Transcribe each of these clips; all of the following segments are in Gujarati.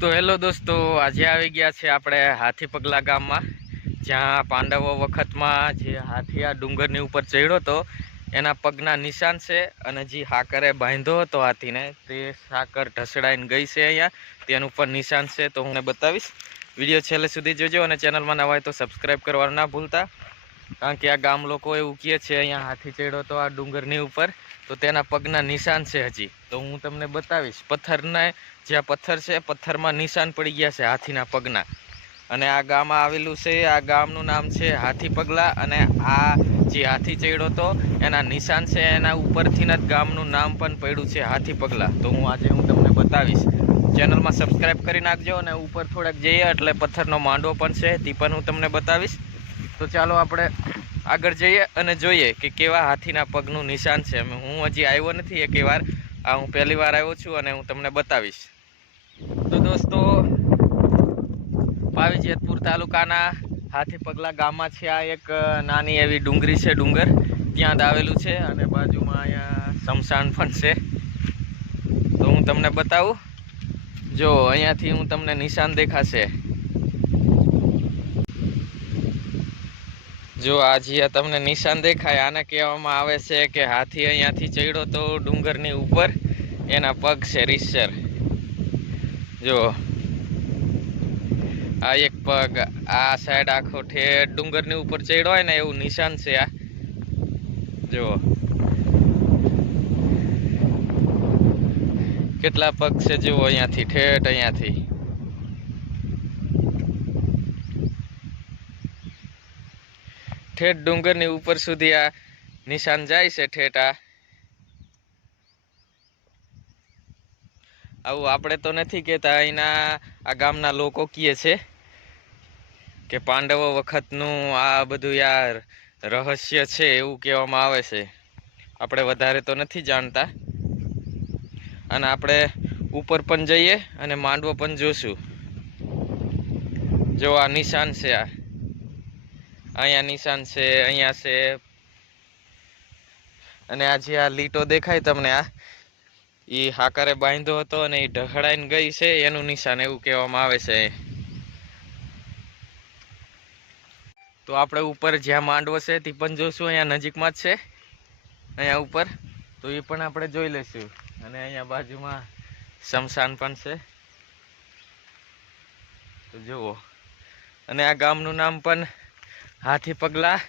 તો હેલો દોસ્તો, આજે આવી ગયા છે આપણે હાથી પગલા ગામમાં, જ્યાં પાંડવો વખતમાં જે હાથી આ ડુંગરની ઉપર ચડ્યો હતો એના પગના નિશાન છે. અને જે સાકરે બાંધ્યો હતો હાથીને તે સાકર ઢસડાઈને ગઈ છે. અહીંયા તેનું ઉપર નિશાન છે, તો હું બતાવીશ. વિડીયો છેલ્લે સુધી જોજો અને ચેનલમાં નવા હોય તો સબસ્ક્રાઈબ કરવાનું ના ભૂલતા, કારણ કે આ ગામ લોકો એવું કહે છે અહીંયા હાથી ચડ્યો તો આ ડુંગરની ઉપર, તો તેના પગના નિશાન છે હજી. તો હું તમને બતાવીશ. પથ્થરના જ્યાં પથ્થર છે, પથ્થરમાં નિશાન પડી ગયા છે હાથીના પગના. અને આ ગામ આવેલું છે, આ ગામનું નામ છે હાથી પગલા. અને આ જે હાથી ચડ્યો હતો એના નિશાન છે, એના ઉપરથી જ ગામનું નામ પણ પડ્યું છે હાથી પગલા. તો હું તમને બતાવીશ. ચેનલમાં સબસ્ક્રાઈબ કરી નાખજો. અને ઉપર થોડાક જઈએ એટલે પથ્થરનો માંડવો પણ છે, તે પણ હું તમને બતાવીશ. તો ચાલો આપણે આગળ જઈએ અને જોઈએ કે કેવા હાથીના પગનું નિશાન છે. હું હજી આવ્યો નથી એકે વાર, આ હું પહેલી વાર આવ્યો છું અને હું તમને બતાવીશ. તો દોસ્તો, પાવી જેતપુર તાલુકાના હાથી પગલા ગામમાં છે આ એક નાની એવી ડુંગરી છે, ડુંગર ત્યાં જ આવેલું છે. અને બાજુમાં અહીંયા શમશાન પણ છે. તો હું તમને બતાવું. જો અહીંયાથી હું તમને નિશાન દેખાશે. જો આ જે તમને નિશાન દેખાય, આને કહેવામાં આવે છે કે હાથી અહીંયાથી ચડ્યો તો ડુંગરની ઉપર, એના પગ છે રીસર. જો આ એક પગ આ સાઈડ આખો ઠેઠ ડુંગરની ઉપર ચડ્યો હોય ને એવું નિશાન છે આ. જો કેટલા પગ છે, જુઓ અહીંયાથી ઠેઠ, અહીંયાથી ઠેઠ ડુંગરની ઉપર સુધી આ નિશાન જાય છે ઠેઠ. આવું આપણે તો નથી કહેતા, અહીંના આ ગામના લોકો કહે છે કે પાંડવો વખતનું આ બધું યાર રહસ્ય છે, એવું કહેવામાં આવે છે. આપણે વધારે તો નથી જાણતા. અને આપણે ઉપર પણ જઈએ અને માંડવો પણ જોશું. જો આ નિશાન છે, આ અહીંયા નિશાન છે, અહીંયા છે. અને આ જે આ લીટો દેખાય તમને, આ એ હાકરે બાંધ્યો હતો અને એ ઢહડાઈને ગઈ છે, એનું નિશાન એવું કહેવામાં આવે છે. તો આપણે ઉપર જ્યાં માંડવો છે તે પણ જોશું. અહીંયા નજીકમાં જ છે, અહીંયા ઉપર. તો એ પણ આપણે જોઈ લઈશું. અને અહીંયા બાજુમાં શમશાન પણ છે, તો જુઓ. અને આ ગામનું નામ પણ હાથી પગલા.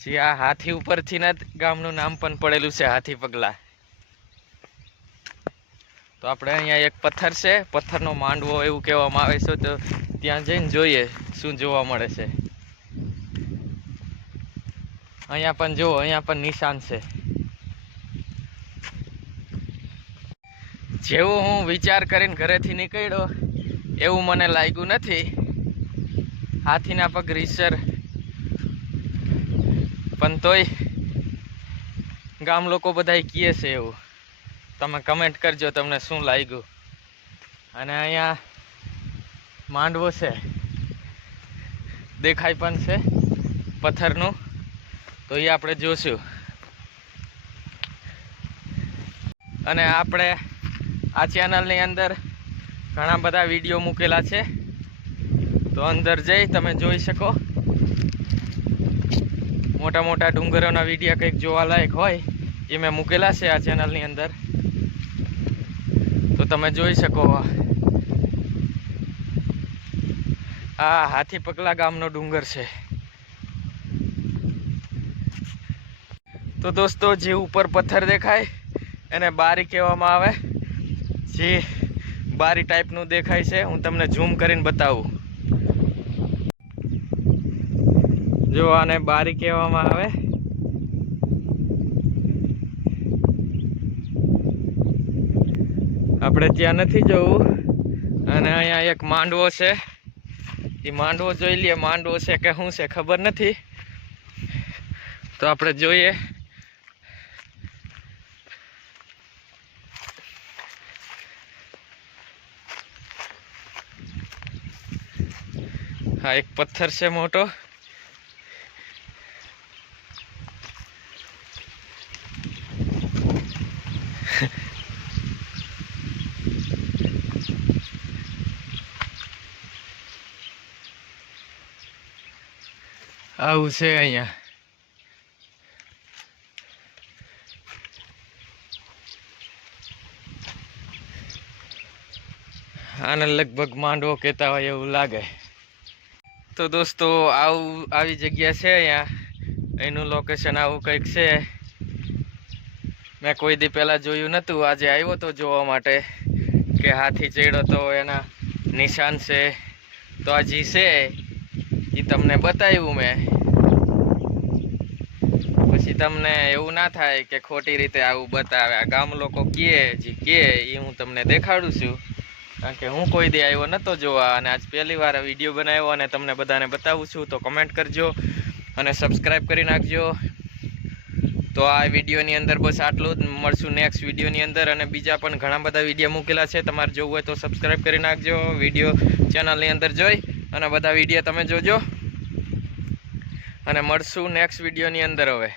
જે આ હાથી ઉપરથી જ ગામનું નામ પણ પડેલું છે, હાથી પગલા. તો આપણે અહીંયા એક પથ્થર છે, પથ્થરનો માંડવો એવું કહેવામાં આવે છે. તો ત્યાં જઈને જોઈએ શું જોવા મળે છે. અહીંયા પણ જુઓ, અહીંયા પણ નિશાન છે. જેવું હું વિચાર કરીને ઘરેથી નીકળ્યો એવું મને લાગ્યું નથી. હાથીના પગ રીસર, પણ તોય ગામ લોકો બધા કહે છે એવું. તમે કમેન્ટ કરજો તમને શું લાગ્યું. અને અહીંયા માંડવો છે, દેખાય પણ છે પથ્થરનું. તો એ આપણે જોશું. અને આપણે આ ચેનલની અંદર ઘણા બધા વિડીયો મૂકેલા છે, તો અંદર જઈ તમે જોઈ શકો. મોટા મોટા ડુંગરોના વિડીયો કંઈક જોવાલાયક હોય એ મેં મૂકેલા છે આ ચેનલની અંદર, તો તમે જોઈ શકો. આ હાથી પગલા ગામનો ડુંગર છે. તો દોસ્તો, જે ઉપર પથ્થર દેખાય એને બારી કહેવામાં આવે. જે બારી ટાઈપનું દેખાય છે, હું તમને ઝૂમ કરીને બતાવું. જો આને બારી કહેવામાં આવે. આપણે ત્યાં નથી જવું. અને અહીંયા એક માંડવો છે, એ માંડવો જોઈ લઈએ. માંડવો છે કે શું છે ખબર નથી, તો આપણે જોઈએ. હા, એક પથ્થર છે મોટો. આવું છે અહીંયા. આને લગભગ માંડવો કહેતા હોય એવું લાગે. તો દોસ્તો આવી જગ્યા છે અહીંયા. એનું લોકેશન આવું કંઈક છે. મેં કોઈ દી પહેલાં જોયું નહોતું, આજે આવ્યો તો જોવા માટે કે હાથી ચડ્યો તો એના નિશાન છે. તો આ જી છે એ તમને બતાવ્યું મેં. પછી તમને એવું ના થાય કે ખોટી રીતે આવું બતાવે. આ ગામ લોકો કહે એ હું તમને દેખાડું છું, કારણ કે હું કોઈ દી આવ્યો નહોતો જોવા અને આજ પહેલી વાર વિડીયો બનાવ્યો અને તમને બધાને બતાવું છું. તો કમેન્ટ કરજો અને સબસ્ક્રાઈબ કરી નાખજો. તો આ વિડીયોની અંદર બસ આટલું જ. મળશું નેક્સ્ટ વિડીયોની અંદર. અને બીજા પણ ઘણા બધા વિડીયો મૂકેલા છે, તમારે જોવું હોય તો સબસ્ક્રાઈબ કરી નાખજો. વિડીયો ચેનલની અંદર જોઈ અને બધા વિડીયો તમે જોજો. અને મળશું નેક્સ્ટ વિડીયોની અંદર હવે.